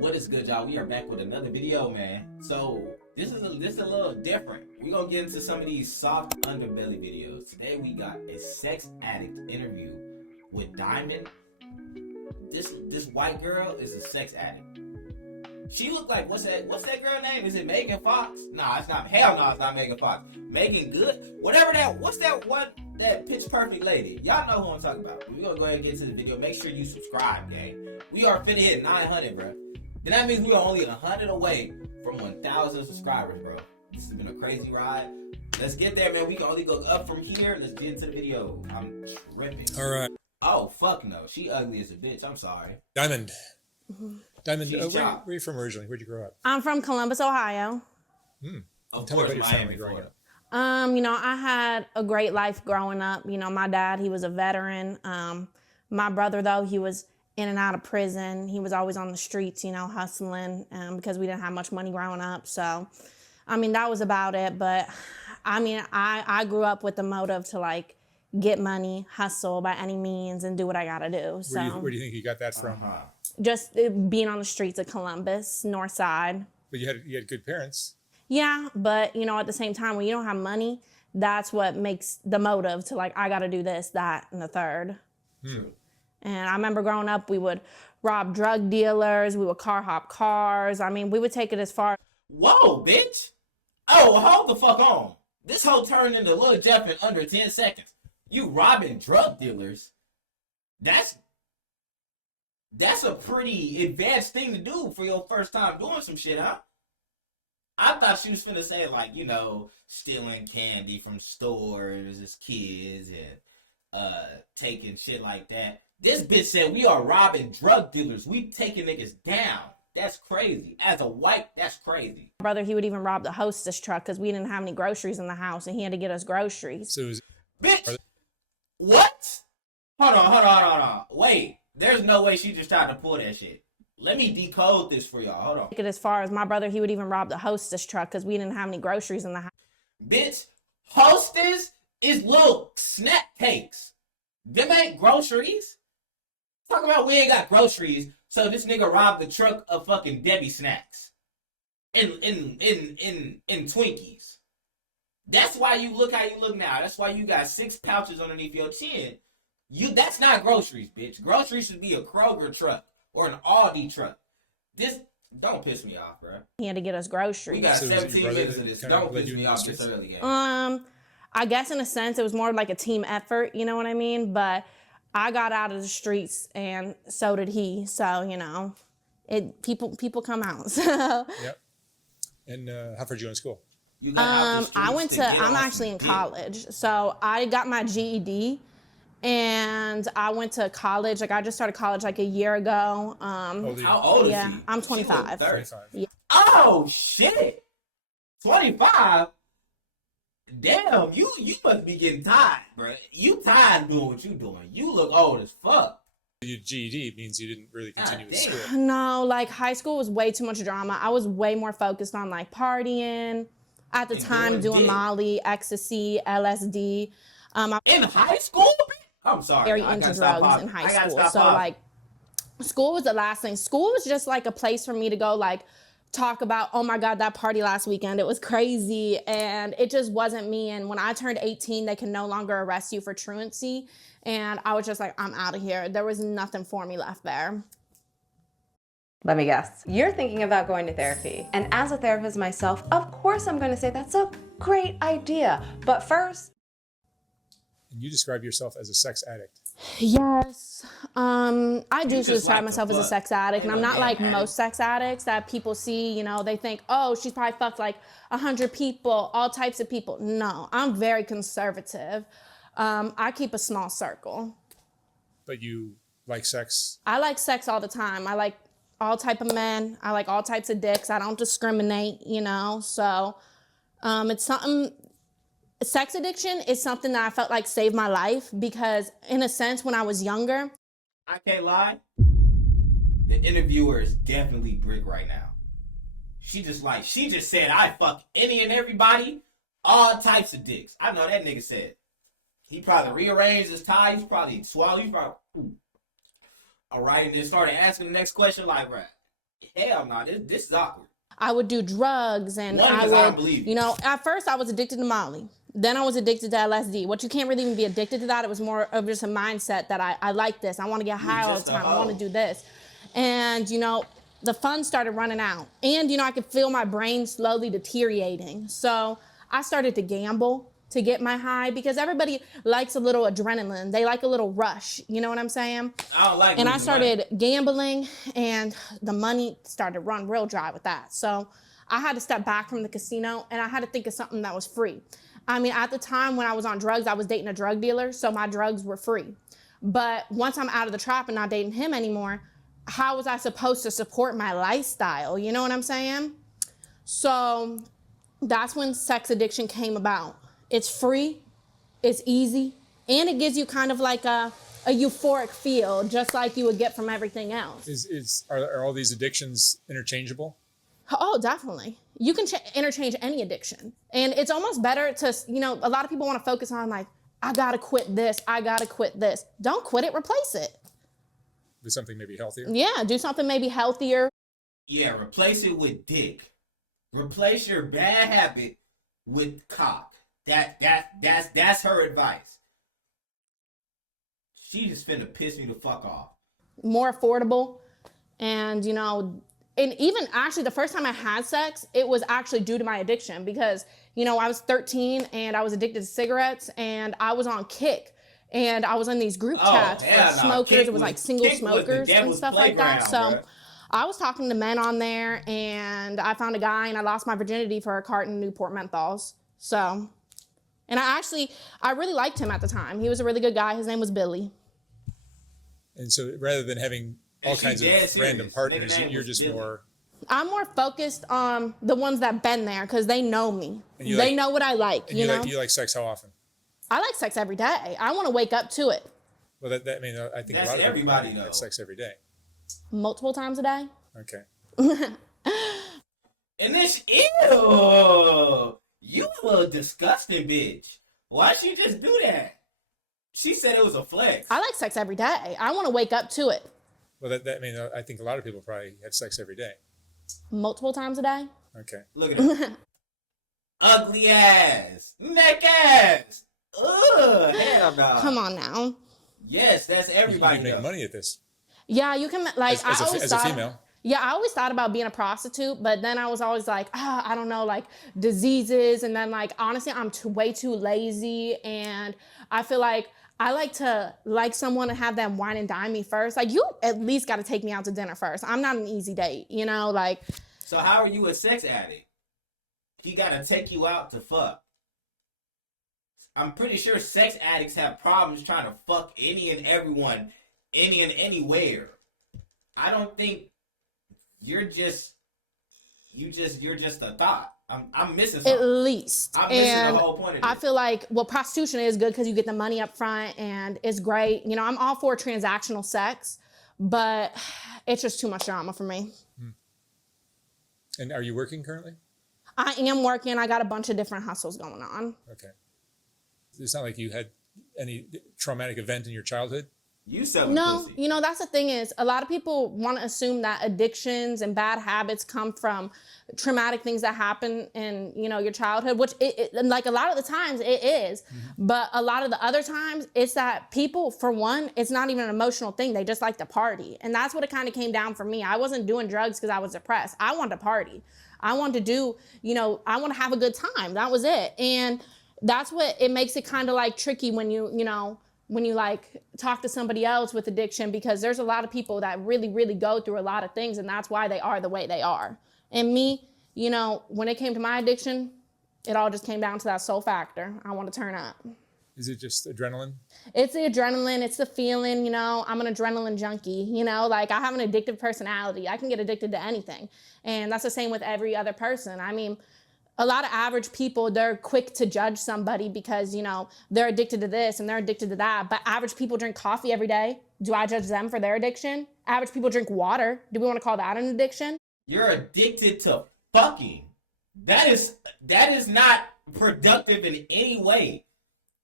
What is good, y'all? We are back with another video, man. So this is a little different. We're gonna get into some of these soft underbelly videos. Today we got a sex addict interview with Diamond. This white girl is a sex addict. She looked like what's that girl name? Is it Megan Fox? Nah, it's not. Hell no, it's not Megan Fox. Megan Good, whatever that. What's that one? That pitch perfect lady. Y'all know who I'm talking about. We're gonna go ahead and get to the video. Make sure you subscribe, gang. We are finna hit 900, bro. And that means we are only 100 away from 1,000 subscribers, bro. This has been a crazy ride. Let's get there, man. We can only go up from here. Let's get into the video. I'm tripping. All right. Oh, fuck no. She ugly as a bitch. I'm sorry. Diamond. Mm-hmm. Diamond, where are you from originally? Where'd you grow up? I'm from Columbus, Ohio. Of Tell me course, about your Miami, family growing Florida. up. I had a great life growing up. My dad, he was a veteran. My brother, though, he was in and out of prison. He was always on the streets, hustling because we didn't have much money growing up. So, that was about it. But, I grew up with the motive to, get money, hustle by any means, and do what I got to do. So, Where do you think you got that from? just being on the streets of Columbus, North Side. But you had good parents. Yeah, but, at the same time, when you don't have money, that's what makes the motive to, I got to do this, that, and the third. True. And I remember growing up, we would rob drug dealers. We would car hop cars. We would take it as far. Whoa, bitch. Oh, hold the fuck on. This whole turned into Lil Jeff in under 10 seconds. You robbing drug dealers? That's a pretty advanced thing to do for your first time doing some shit, huh? I thought she was finna say, stealing candy from stores as kids and taking shit like that. This bitch said we are robbing drug dealers. We taking niggas down. That's crazy. As a white, that's crazy. My brother, he would even rob the hostess truck because we didn't have any groceries in the house, and he had to get us groceries. So Bitch, what? Hold on. Wait, there's no way she just tried to pull that shit. Let me decode this for y'all. Hold on. Take it as far as my brother, he would even rob the hostess truck because we didn't have any groceries in the house. Bitch, hostess is little snack cakes. Them ain't groceries. Talk about we ain't got groceries, so this nigga robbed the truck of fucking Debbie snacks. In Twinkies. That's why you look how you look now. That's why you got 6 pouches underneath your chin. That's not groceries, bitch. Groceries should be a Kroger truck or an Aldi truck. This don't piss me off, bro. He had to get us groceries. We got 17 minutes of this. Don't piss me off this early game. I guess in a sense it was more like a team effort, you know what I mean? But I got out of the streets and so did he. So, people come out. So Yep. And how far did you go to school? You got out the streets I'm actually in college. So I got my GED and I went to college. I just started college a year ago. How old is she? I'm 25. 25. Yeah. Oh shit! 25? Damn, you must be getting tired, bro. You tired doing what you doing. You look old as fuck. Your GED means you didn't really continue with damn. school. No, high school was way too much drama. I was way more focused on partying. At the time, doing Molly, ecstasy, LSD. In high school? I'm sorry. Very into drugs in high school. So school was the last thing. School was just a place for me to go talk about, oh my God, that party last weekend, it was crazy. And it just wasn't me. And when I turned 18, they can no longer arrest you for truancy. And I was just I'm out of here. There was nothing for me left there. Let me guess. You're thinking about going to therapy. And as a therapist myself, of course I'm going to say that's a great idea. But first... And you describe yourself as a sex addict. Yes. I do describe myself as a sex addict. And I'm not like most sex addicts that people see, they think, oh, she's probably fucked 100 people, all types of people. No, I'm very conservative. I keep a small circle. But you like sex? I like sex all the time. I like all type of men. I like all types of dicks. I don't discriminate, So it's something... Sex addiction is something that I felt saved my life because, in a sense, when I was younger... I can't lie. The interviewer is definitely brick right now. She just said, I fuck any and everybody, all types of dicks. I know that nigga said. He probably rearranged his tie. He's probably swallowed. All right, and then started asking the next question right, Hell no, this is awkward. I would do drugs and One, I 'cause I don't would, believe you know, at first I was addicted to Molly. Then I was addicted to LSD, which you can't really even be addicted to that. It was more of just a mindset that I like this. I want to get high all the just a time. I want to hoe. do this. And, you know, the funds started running out. And, you know, I could feel my brain slowly deteriorating. So I started to gamble to get my high because everybody likes a little adrenaline. They like a little rush. You know what I'm saying? I don't like And I losing money. started gambling and the money started to run real dry with that. So I had to step back from the casino and I had to think of something that was free. I mean, at the time when I was on drugs, I was dating a drug dealer, so my drugs were free. But once I'm out of the trap and not dating him anymore, how was I supposed to support my lifestyle? You know what I'm saying? So that's when sex addiction came about. It's free, it's easy, and it gives you kind of like a euphoric feel, just like you would get from everything else. Are all these addictions interchangeable? Oh, definitely. You can interchange any addiction. And it's almost better to, you know, a lot of people want to focus on like, I got to quit this. I got to quit this. Don't quit it, replace it. With something maybe healthier? Yeah, do something maybe healthier. Yeah, replace it with dick. Replace your bad habit with cock. That's her advice. She just finna piss me the fuck off. More affordable. And, you know, and even actually the first time I had sex, it was actually due to my addiction because, you know, I was 13 and I was addicted to cigarettes and I was on Kick. And I was in these group chats for smokers. Kick It was like single Kick was the smokers and devil's stuff like that. So playground, bruh. I was talking to men on there and I found a guy and I lost my virginity for a carton of Newport menthols. So, and I really liked him at the time. He was a really good guy. His name was Billy. And so rather than having all she kinds of dead serious. random partners, Nigga name you're was just Billy. more... I'm more focused on the ones that been there because they know me. And you They like- know what I like, And you know? you like sex how often? I like sex every day. I want to wake up to it Well, I mean, I think That's a lot of everybody, people though. have sex every day. multiple times a day. Okay. And this, ew, you a little disgusting bitch. Why'd she just do that? She said it was a flex. I like sex every day. I want to wake up to it Well, I mean, I think a lot of people probably have sex every day. multiple times a day. Okay. Look at her. Ugly ass. Neck ass. Ugh, hell no. Come on now. Yes, that's You everybody. can make though. money at this Yeah, you can like as I always a thought, female. Yeah, I always thought about being a prostitute, but then I was always like, I don't know, like diseases, and then like honestly, I'm way too lazy, and I feel like I like to like someone and have them wine and dine me first. Like you at least got to take me out to dinner first. I'm not an easy date, you know, like. So how are you a sex addict? He gotta take you out to fuck. I'm pretty sure sex addicts have problems trying to fuck any and everyone, any and anywhere. I don't think you're just a thought. I'm missing At something. least. I'm missing And the whole point of I this. feel like, well, prostitution is good because you get the money up front and it's great. You know, I'm all for transactional sex, but it's just too much drama for me. And are you working currently? I am working. I got a bunch of different hustles going on. Okay. It's not like you had any traumatic event in your childhood? You selling No, pussy. you know, that's the thing is a lot of people want to assume that addictions and bad habits come from traumatic things that happen in, you know, your childhood, which like a lot of the times it is. But a lot of the other times it's that people, for one, it's not even an emotional thing. They just like to party. And that's what it kind of came down for me. I wasn't doing drugs because I was depressed. I wanted to party. I wanted to do, you know, I want to have a good time. That was it. And that's what it makes it kind of like tricky when you know, when you like talk to somebody else with addiction, because there's a lot of people that really, really go through a lot of things, and that's why they are the way they are. And me, you know, when it came to my addiction, it all just came down to that sole factor. I want to turn up. Is it just adrenaline? It's the adrenaline, it's the feeling, you know, I'm an adrenaline junkie, you know, like I have an addictive personality. I can get addicted to anything. And that's the same with every other person. I mean, a lot of average people, they're quick to judge somebody because, you know, they're addicted to this and they're addicted to that. But average people drink coffee every day. Do I judge them for their addiction? Average people drink water. Do we want to call that an addiction? You're addicted to fucking. That is not productive in any way.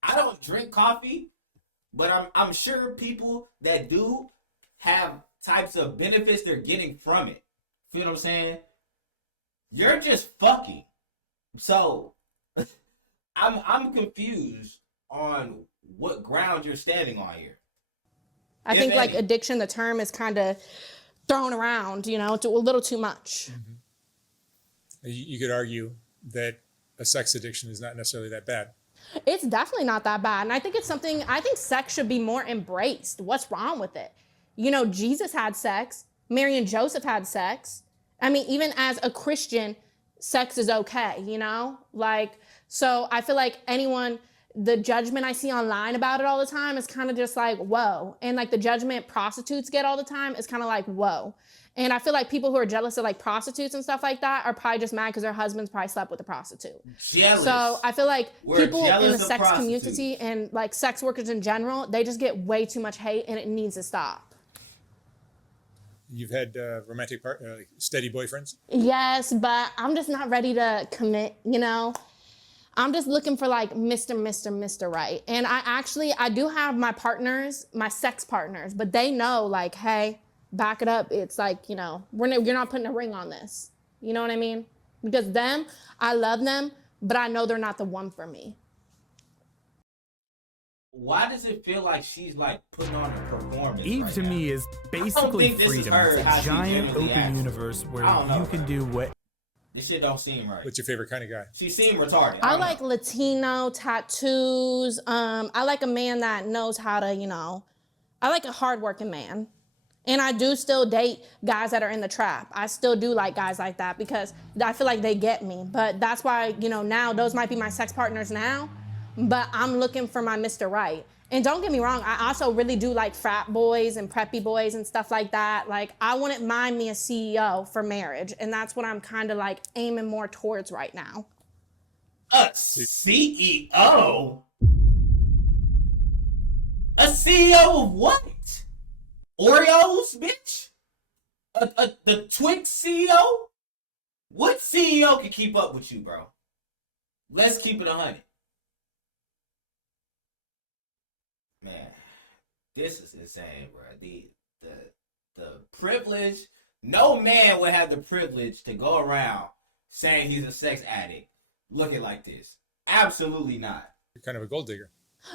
I don't drink coffee, but I'm sure people that do have types of benefits they're getting from it. Feel what I'm saying? You're just fucking. So I'm confused on what ground you're standing on here. I think like addiction, the term is kind of thrown around, you know, a little too much. You could argue that a sex addiction is not necessarily that bad. It's definitely not that bad. And I think it's something, I think sex should be more embraced. What's wrong with it? You know, Jesus had sex. Mary and Joseph had sex. I mean, even as a Christian, sex is okay, you know? Like, so I feel like the judgment I see online about it all the time is kind of just like, whoa. And like the judgment prostitutes get all the time is kind of like, whoa. And I feel like people who are jealous of like prostitutes and stuff like that are probably just mad because their husbands probably slept with a prostitute. Jealous. So I feel like people in the sex prostitutes. community and like sex workers in general, they just get way too much hate and it needs to stop. You've had romantic like steady boyfriends? Yes, but I'm just not ready to commit, you know? I'm just looking for like Mr. Right. And I do have my partners, my sex partners, but they know like, hey, back it up. It's like, you know, you're not putting a ring on this. You know what I mean? Because I love them, but I know they're not the one for me. Why does it feel like she's like putting on a performance? Eve right to now? me is basically freedom. It's a giant open universe where you can do what. This shit don't seem right. What's your favorite kind of guy? She seemed retarded. I like Latino tattoos. I like a man that knows how to, you know, I like a hardworking man. And I do still date guys that are in the trap. I still do like guys like that because I feel like they get me. But that's why, you know, now those might be my sex partners now, but I'm looking for my Mr. Right. And don't get me wrong, I also really do like frat boys and preppy boys and stuff like that. Like I wouldn't mind me a CEO for marriage. And that's what I'm kind of like aiming more towards right now. A CEO? A CEO of what? Oreos, bitch? The Twix CEO? What CEO can keep up with you, bro? Let's keep it 100. Man, this is insane, bro. The privilege. No man would have the privilege to go around saying he's a sex addict looking like this. Absolutely not. You're kind of a gold digger.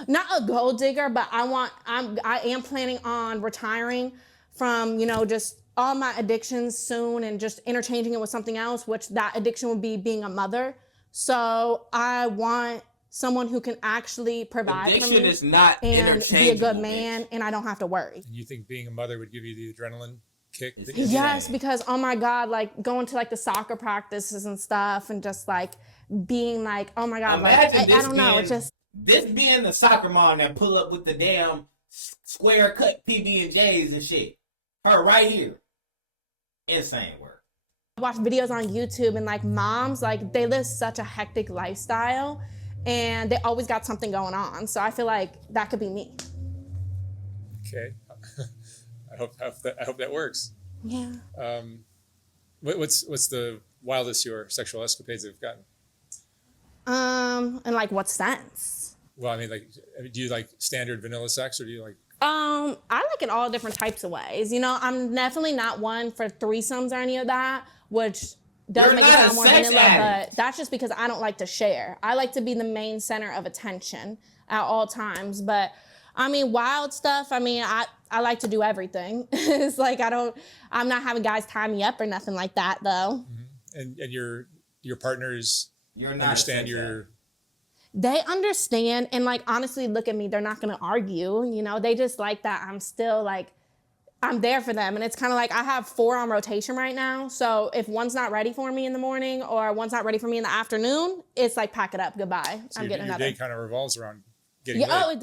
Not a gold digger, but I am planning on retiring from, you know, just all my addictions soon and just interchanging it with something else, which that addiction would be being a mother. So I want someone who can actually provide for me is not and be a good man, and I don't have to worry. And you think being a mother would give you the adrenaline kick? Yes, because oh my God, like going to like the soccer practices and stuff and just like being like, oh my God, like I don't know, it's just. This being the soccer mom that pull up with the damn square cut PB&Js and shit. Her right here. Insane work. I watch videos on YouTube and like moms, like they live such a hectic lifestyle and they always got something going on. So I feel like that could be me. Okay. I hope that works. Yeah. What's the wildest your sexual escapades have gotten? In like what sense? Well, I mean, like, do you like standard vanilla sex or do you like? I like it all different types of ways. You know, I'm definitely not one for threesomes or any of that, which does make it sound more vanilla, but that's just because I don't like to share. I like to be the main center of attention at all times. But I mean, wild stuff, I mean, I like to do everything. It's like I'm not having guys tie me up or nothing like that though. Mm-hmm. And your partners understand your... They understand and like honestly look at me, they're not gonna argue, you know, they just like that I'm still like, I'm there for them. And it's kind of like I have 4 on rotation right now. So if one's not ready for me in the morning or one's not ready for me in the afternoon, it's like pack it up, goodbye. So I'm getting another. Your day kind of revolves around getting laid. Oh, it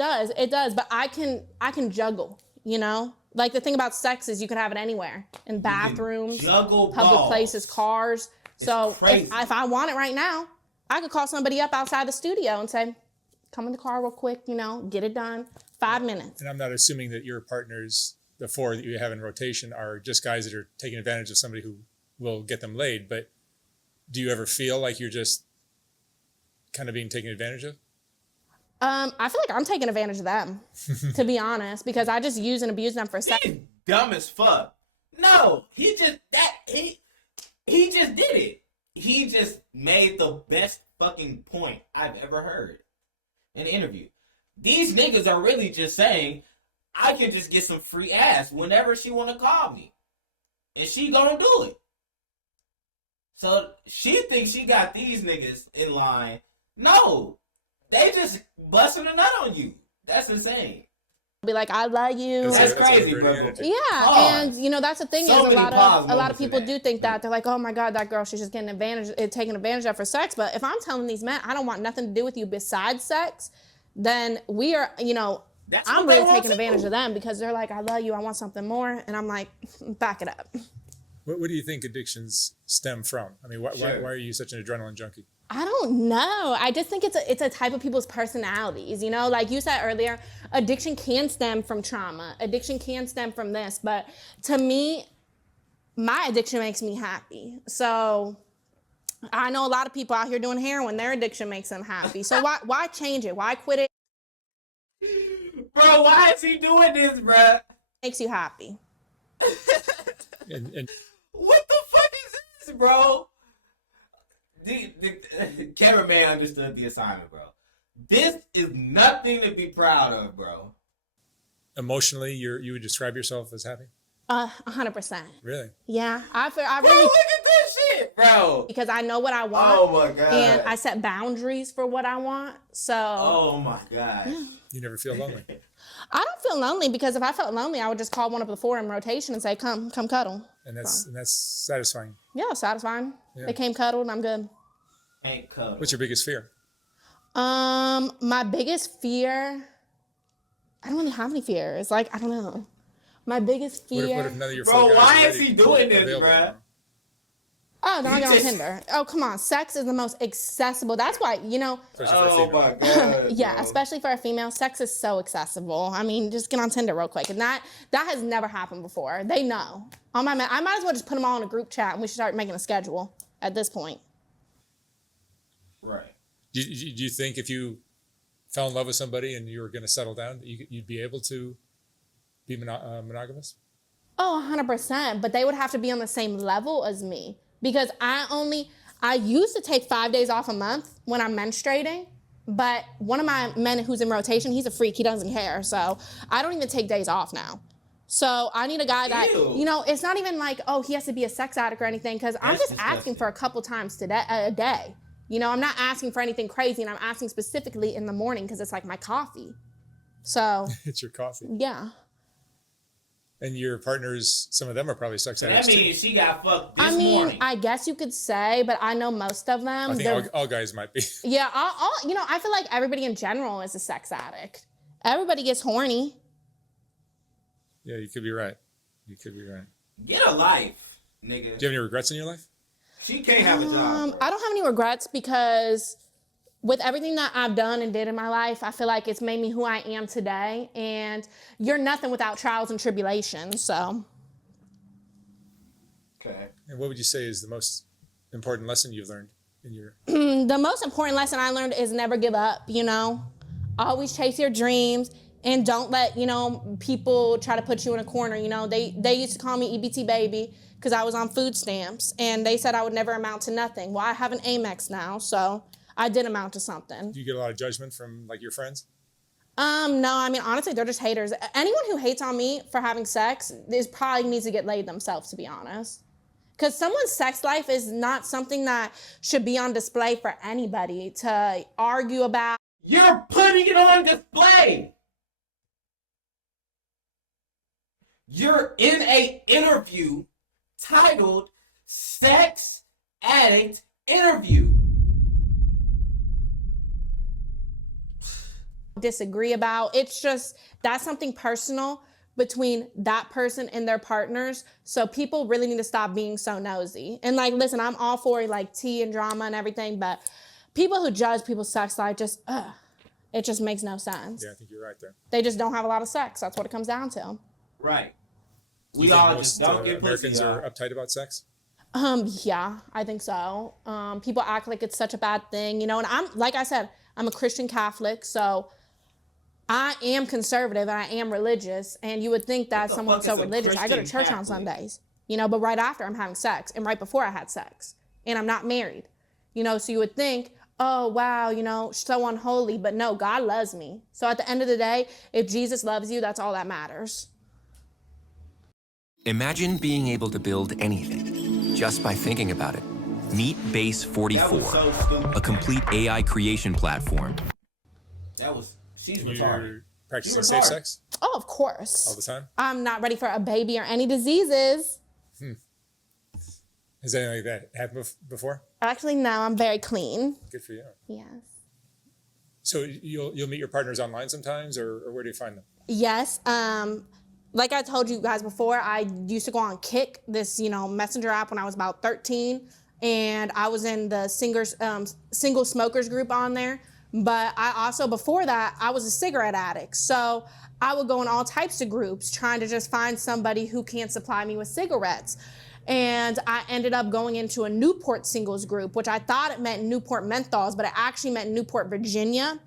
does. But I can juggle, you know? Like the thing about sex is you can have it anywhere. In bathrooms, public places, cars. So if I want it right now, I could call somebody up outside the studio and say, come in the car real quick, you know, get it done. 5 minutes. And I'm not assuming that your partners, the 4 that you have in rotation, are just guys that are taking advantage of somebody who will get them laid. But do you ever feel like you're just kind of being taken advantage of? I feel like I'm taking advantage of them, to be honest, because I just use and abuse them for sex. He's dumb as fuck. No, did it. He just made the best fucking point I've ever heard in an interview. These niggas are really just saying, I can just get some free ass whenever she want to call me. And she gonna do it. So she thinks she got these niggas in line. No. They just busting a nut on you. That's insane. Be like, I love you. That's crazy, bro. Yeah, and you know that's the thing So is a lot many of people that. do think that they're like, oh my god, that girl, she's just getting taken advantage of for sex. But if I'm telling these men, I don't want nothing to do with you besides sex, then we are, you know, I'm really taking advantage of them because they're like, I love you, I want something more, and I'm like, back it up. What do you think addictions stem from? I mean, why are you such an adrenaline junkie? I don't know. I just think it's a type of people's personalities, you know? Like you said earlier, addiction can stem from trauma. Addiction can stem from this. But to me, my addiction makes me happy. So I know a lot of people out here doing heroin, their addiction makes them happy. So why change it? Why quit it? Bro, why is he doing this, bro? Makes you happy. And What the fuck is this, bro? The cameraman understood the assignment, bro. This is nothing to be proud of, bro. Emotionally, you would describe yourself as happy? 100%. Really? Yeah, I Bro, really, look at this shit, bro. because I know what I want. Oh my god. And I set boundaries for what I want. So Oh my god. You never feel lonely? I don't feel lonely because if I felt lonely, I would just call one of the 4 in rotation and say, come cuddle. And that's satisfying. Yeah, satisfying. Yeah. They came cuddled and I'm good. Ain't cuddle. What's your biggest fear? My biggest fear, I don't really have any fears. Like, I don't know. My biggest fear. What if none of your Bro, four guys why are is he ready doing this, available bro? anymore? Oh, then I get on just- Tinder. Oh, come on. Sex is the most accessible. That's why, you know, Especially for a Oh female. my god. yeah, bro. especially for a female, sex is so accessible. I mean, just get on Tinder real quick. And that has never happened before. They know. I might as well just put them all in a group chat and we should start making a schedule at this point. Do you think if you fell in love with somebody and you were going to settle down, that you'd be able to be monogamous? Oh, 100%. But they would have to be on the same level as me because I used to take 5 days off a month when I'm menstruating. But one of my men who's in rotation, he's a freak. He doesn't care. So I don't even take days off now. So I need a guy that, Ew. you know, it's not even like, oh, he has to be a sex addict or anything because I'm That's just asking disgusting. for a couple times a day. You know, I'm not asking for anything crazy and I'm asking specifically in the morning because it's like my coffee. So, It's your coffee. yeah. And your partners, some of them are probably sex So that addicts too. means she got fucked this I mean, morning. I guess you could say, but I know most of them. I think all guys might be. Yeah, you know, I feel like everybody in general is a sex addict. Everybody gets horny. Yeah, you could be right. Get a life, nigga. Do you have any regrets in your life? She can't have a job. I don't have any regrets because with everything that I've done and did in my life, I feel like it's made me who I am today. And you're nothing without trials and tribulations, so. Okay. And what would you say is the most important lesson you've learned in your... The most important lesson I learned is never give up, you know? Always chase your dreams and don't let, you know, people try to put you in a corner, you know? They used to call me EBT baby because I was on food stamps and they said I would never amount to nothing. Well, I have an Amex now, so I did amount to something. Do you get a lot of judgment from like your friends? No, I mean, honestly, they're just haters. Anyone who hates on me for having sex probably needs to get laid themselves, to be honest. Because someone's sex life is not something that should be on display for anybody to argue about. You're putting it on display. You're in a interview titled Sex Addict Interview. Disagree about. It's just, that's something personal between that person and their partners. So people really need to stop being so nosy. And like, listen, I'm all for like tea and drama and everything, but people who judge people's sex life just, it just makes no sense. Yeah, I think you're right there. They just don't have a lot of sex. That's what it comes down to. Right. Do you We think all most, just don't get Americans pussy. are uptight about sex? Yeah, I think so. People act like it's such a bad thing, you know, and I'm, like I said, I'm a Christian Catholic, so I am conservative and I am religious, and you would think that the someone's fuck so is a religious. I go to Christian church on Catholic? Sundays, you know, but right after I'm having sex and right before I had sex. and I'm not married. You know, so you would think, oh, wow, you know, so unholy. But no, God loves me. So at the end of the day, if Jesus loves you, that's all that matters. Imagine being able to build anything just by thinking about it. Meet Base 44, a complete AI creation platform. She's You're retarded. practicing safe sex Oh, of course. all the time? I'm not ready for a baby or any diseases. Has anything like that happened before? Actually, no, I'm very clean. Good for you. Yes. So you'll meet your partners online sometimes, or where do you find them? Yes. Like I told you guys before, I used to go on Kick, this, you know, messenger app when I was about 13. And I was in the single smokers group on there. But I also, before that, I was a cigarette addict. So I would go in all types of groups trying to just find somebody who can supply me with cigarettes. And I ended up going into a Newport singles group, which I thought it meant Newport menthols, but it actually meant Newport, Virginia.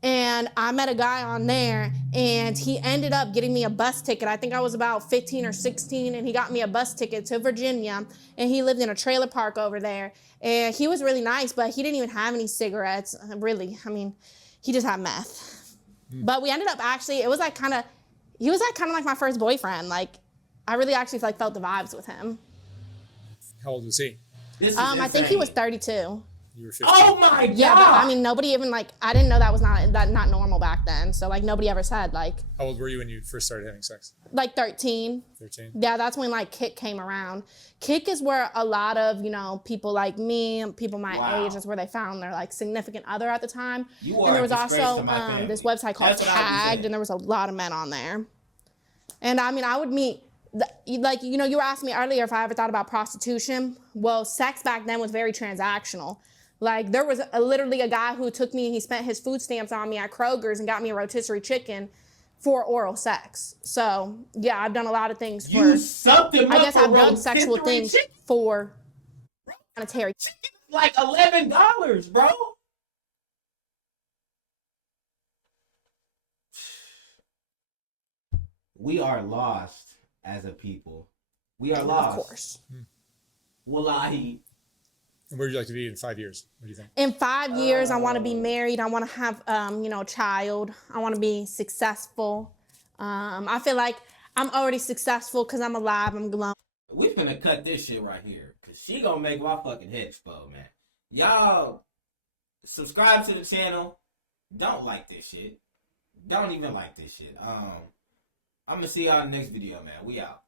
And I met a guy on there, and he ended up getting me a bus ticket. I think I was about 15 or 16, and he got me a bus ticket to Virginia, and he lived in a trailer park over there. And he was really nice, but he didn't even have any cigarettes, really. I mean, he just had meth. But we ended up actually, he was like kind of like my first boyfriend. Like, I really actually felt the vibes with him. How old was he? I think he was 32. You were 15. Oh my God! Yeah, but I mean, nobody even I didn't know that was not normal back then. So nobody ever said How old were you when you first started having sex? 13. 13. Yeah, that's when Kick came around. Kick is where a lot of, you know, people like me, people my age, is where they found their significant other at the time. And there was also this website called Tagged, and there was a lot of men on there. And I mean, I would meet, you were asking me earlier if I ever thought about prostitution. Well, sex back then was very transactional. There was literally a guy who took me and he spent his food stamps on me at Kroger's and got me a rotisserie chicken for oral sex. So, yeah, I've done a lot of things for... You sucked him up. I guess I've done sexual things for monetary. Like $11, bro. We are lost as a people. We are lost. Of course. Wallahi. And where would you like to be in 5 years? What do you think? In 5 years, I want to be married. I want to have, a child. I want to be successful. I feel like I'm already successful because I'm alive. I'm glowing. We finna cut this shit right here because she gonna make my fucking head explode, man. Y'all, subscribe to the channel. Don't like this shit. Don't even like this shit. I'm gonna see y'all in the next video, man. We out.